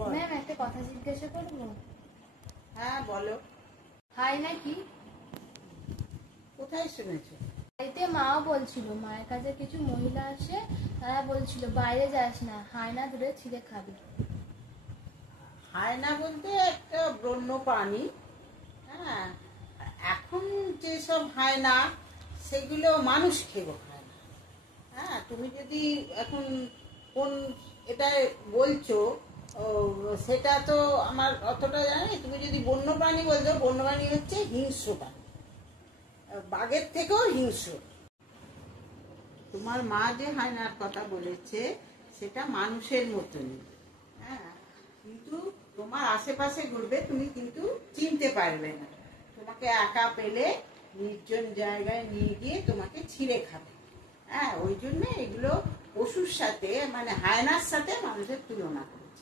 Ma'am একটা কথা জিজ্ঞাসা করবো? হ্যাঁ বলো। হাই নাকি? কোথায় শুনেছো? বাড়িতে মাও বলছিল, মায়ের কাছে কিছু মহিলা আসে, তারা বলছিল বাইরে যাস না, হায়না ধরে ছিঁড়ে খাবি। হায়না বলতে একটা বন্য প্রাণী। হ্যাঁ, এখন যেসব হায়না সেগুলো মানুষ খেয়ে খায় না। হ্যাঁ, তুমি যদি এখন কোন এটা বলছো, ও, সেটা তো আমার অতটা জানি। তুমি যদি বন্য প্রাণী বলছো, বন্য প্রাণী হচ্ছে হিংস্র প্রাণী, বাঘের থেকেও হিংস্র। তোমার মা যে হায়নার কথা বলেছে সেটা মানুষের মতনই। হ্যাঁ, কিন্তু তোমার আশেপাশে ঘুরবে, তুমি কিন্তু চিনতে পারবে না। তোমাকে একা পেলে নির্জন জায়গায় নিয়ে গিয়ে তোমাকে ছিঁড়ে খাবে। হ্যাঁ, ওই জন্য এগুলো পশুর সাথে, মানে হায়নার সাথে মানুষের তুলনা করেছে।